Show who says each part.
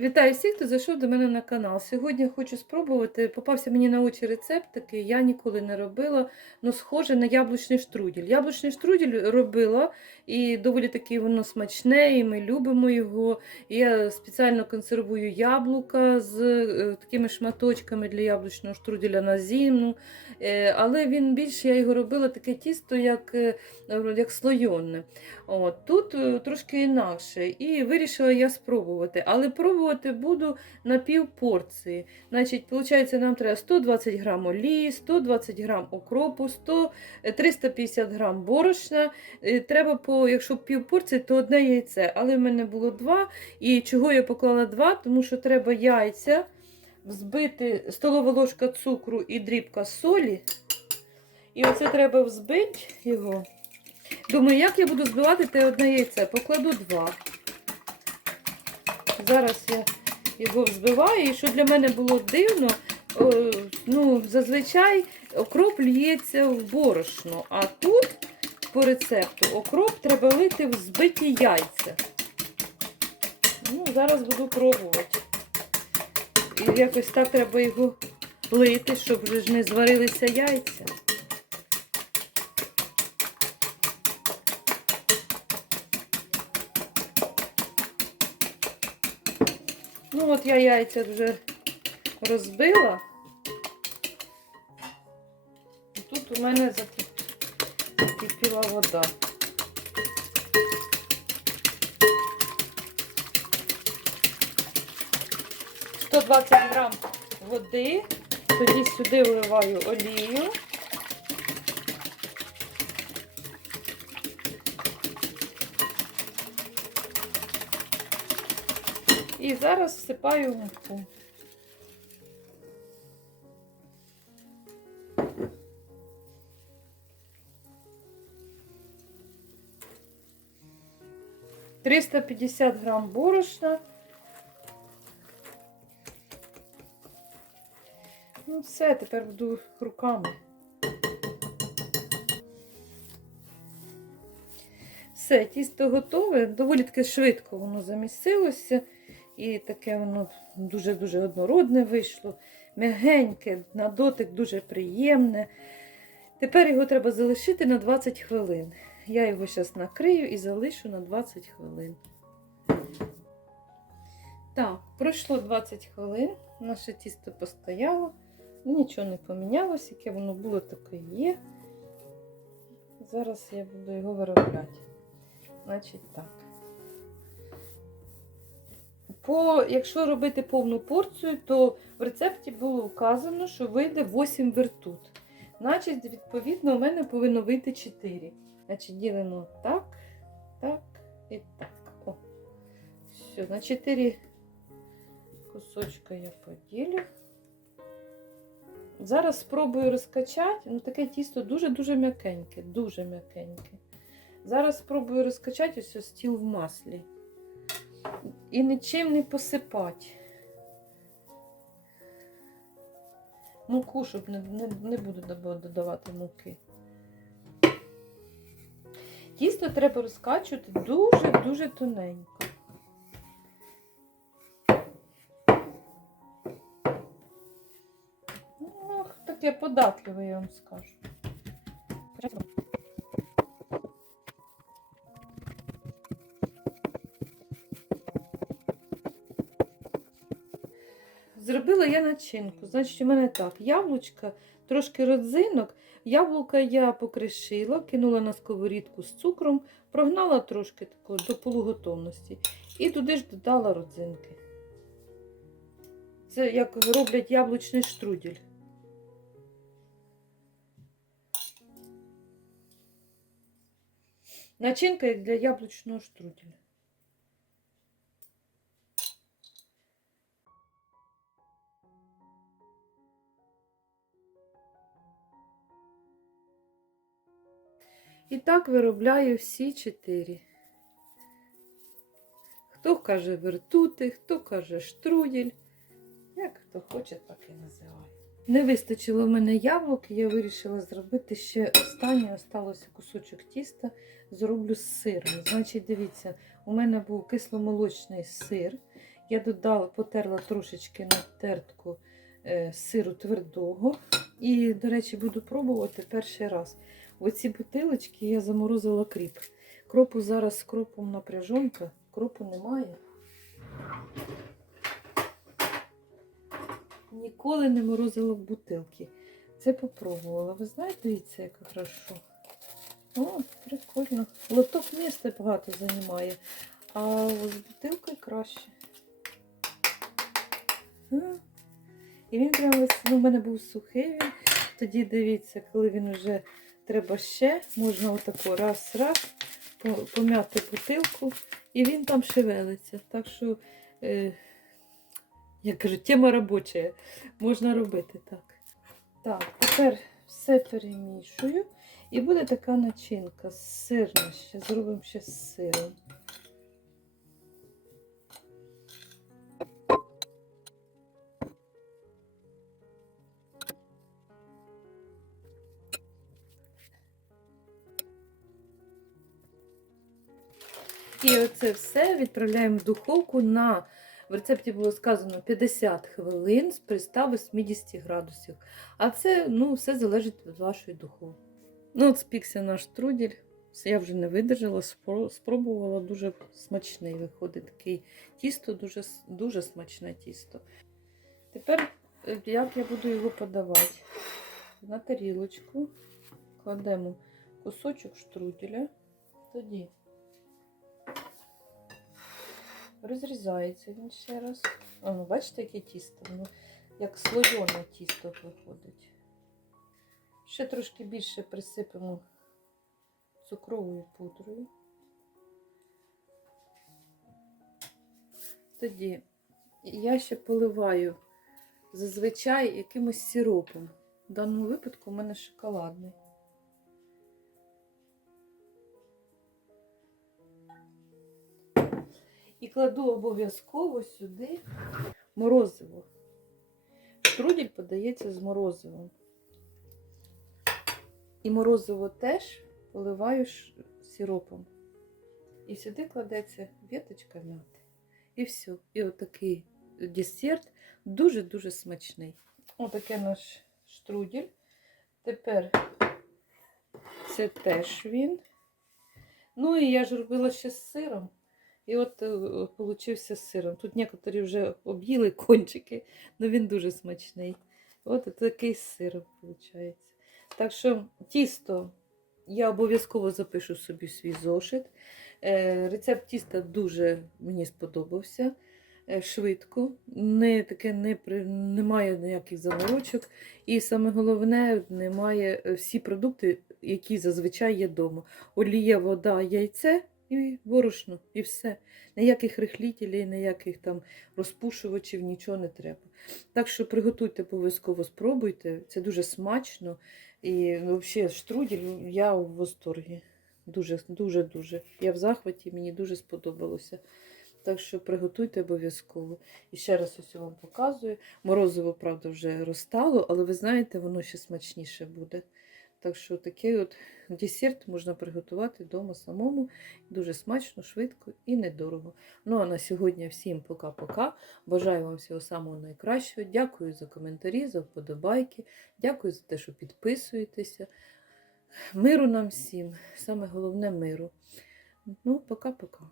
Speaker 1: Вітаю всіх, хто зайшов до мене на канал. Сьогодні хочу спробувати. Попався мені на очі рецепт такий, я ніколи не робила, але схоже на яблучний штрудель. Яблучний штрудель робила, і доволі таки воно смачне, і ми любимо його. Я спеціально консервую яблука з е, такими шматочками для яблучного штруделя на зиму. Е, але він більше я його робила таке тісто, як, е, як слойонне. От, тут трошки інакше. І вирішила я спробувати. Але пробувати буду на пів порції. Значить, виходить, нам треба 120 грам олії, 120 грам окропу, 100, е, 350 грам борошна. Е, Треба, по, якщо пів порції, то одне яйце. Але в мене було два. І чого я поклала два? Тому що треба яйця, взбити столова ложка цукру і дрібка солі. І оце треба взбити його. Думаю, як я буду збивати те одне яйце? Покладу два. Зараз я його взбиваю. І що для мене було дивно, ну, зазвичай окроп лється в борошно, а тут по рецепту окроп треба лити в збиті яйця. Ну, Зараз буду пробувати. І якось так треба його лити, щоб вже ж не зварилися яйця. Ну, от я яйця вже розбила. І тут у мене закипіла вода. Сто двадцять грам води. Тоді сюди вливаю олію. І зараз всипаю муку. Триста п'ятдесят грам борошна. Ну, все, тепер буду руками. Все, тісто готове, доволі таки швидко воно замісилося. І таке воно дуже-дуже однородне вийшло. М'ягеньке, на дотик дуже приємне. Тепер його треба залишити на 20 хвилин. Я його зараз накрию і залишу на 20 хвилин. Так, пройшло 20 хвилин, наше тісто постояло, нічого не помінялося, яке воно було, таке є. Зараз я буду його виробляти. Значить так. По, якщо робити повну порцію, то в рецепті було вказано, що вийде 8 вертут. Значить, відповідно, у мене повинно вийти 4. Значить, ділимо так, так і так. О. Все, на 4 кусочка я поділю. Зараз спробую розкачати. Ну, таке тісто дуже-дуже м'якеньке, дуже м'якеньке. Зараз спробую розкачати ось стіл в маслі. І нічим не посипати. Муку, щоб не, не, не буду додавати муки. Тісто треба розкачувати дуже-дуже тоненько. Ну, таке податливе, я вам скажу. Зробила я начинку. Значить, у мене так, яблучка, трошки родзинок. Яблука я покришила, кинула на сковорідку з цукром, прогнала трошки тако, до полуготовності. І туди ж додала родзинки. Це як роблять яблучний штрудель. Начинка для яблучного штруделя. І так виробляю всі чотири. Хто каже вертути, хто каже штрудель. Як хто хоче, так і називає. Не вистачило в мене яблук, я вирішила зробити ще останнє, осталося кусочок тіста, зроблю з сиром. Значить, дивіться, у мене був кисломолочний сир. Я додала, потерла трошечки на тертку е, сиру твердого. І, до речі, буду пробувати перший раз. Оці бутилочки я заморозила кріп. Кропу зараз з кропом напряжонка, кропу немає. Ніколи не морозила в бутилки. Це попробувала. Ви знаєте, дивіться, як хорошо. О, прикольно. Лоток місця багато займає, а з бутилкою краще. І він прямо ну, в мене був сухий. Тоді дивіться, коли він вже треба ще, можна отако раз-раз пом'яти бутилку, і він там шевелиться. Так що, е, я кажу, тема робоча. Можна робити так. Так, тепер все перемішую. І буде така начинка з сирна. Ще зробимо ще з сиром. І оце все відправляємо в духовку на в рецепті було сказано 50 хвилин з при 180 градусів. А це ну, все залежить від вашої духовки. Ну, от спікся наш трудель. Я вже не видержала, спробувала дуже смачний. Виходить такий тісто, дуже, дуже смачне тісто. Тепер, е, як я буду його подавати? На тарілочку кладемо кусочок штруделя. Тоді розрізається він ще раз. А, ну, бачите, яке тісто? Ну, як слойоне тісто виходить. Ще трошки більше присипемо цукровою пудрою. Тоді я ще поливаю зазвичай якимось сиропом. В даному випадку у мене шоколадний. І кладу обов'язково сюди морозиво. Штрудель подається з морозивом. І морозиво теж поливаю сиропом. І сюди кладеться віточка м'яти. І все. І отакий десерт дуже-дуже смачний. Отаке наш штрудель. Тепер це теж він. Ну і я ж робила ще з сиром. І от е, получився з сиром. Тут некоторі вже об'їли кончики, але він дуже смачний. От такий з сиром виходить. Так що тісто я обов'язково запишу собі свій зошит. Е, Рецепт тіста дуже мені сподобався. Е, Швидко, не таке не немає ніяких заморочок. І саме головне, немає всі продукти, які зазвичай є вдома. Олія, вода, яйце і борошно, і все. Ніяких рихлітелів, ніяких там розпушувачів, нічого не треба. Так що приготуйте обов'язково, спробуйте. Це дуже смачно. І взагалі штрудель я в восторгі. Дуже, дуже, дуже. Я в захваті, мені дуже сподобалося. Так що приготуйте обов'язково. І ще раз ось я вам показую. Морозиво, правда, вже розтало, але ви знаєте, воно ще смачніше буде. Так що такий от десерт можна приготувати вдома самому. Дуже смачно, швидко і недорого. Ну а на сьогодні всім пока-пока. Бажаю вам всього самого найкращого. Дякую за коментарі, за вподобайки. Дякую за те, що підписуєтеся. Миру нам всім. Саме головне миру. Ну, пока-пока.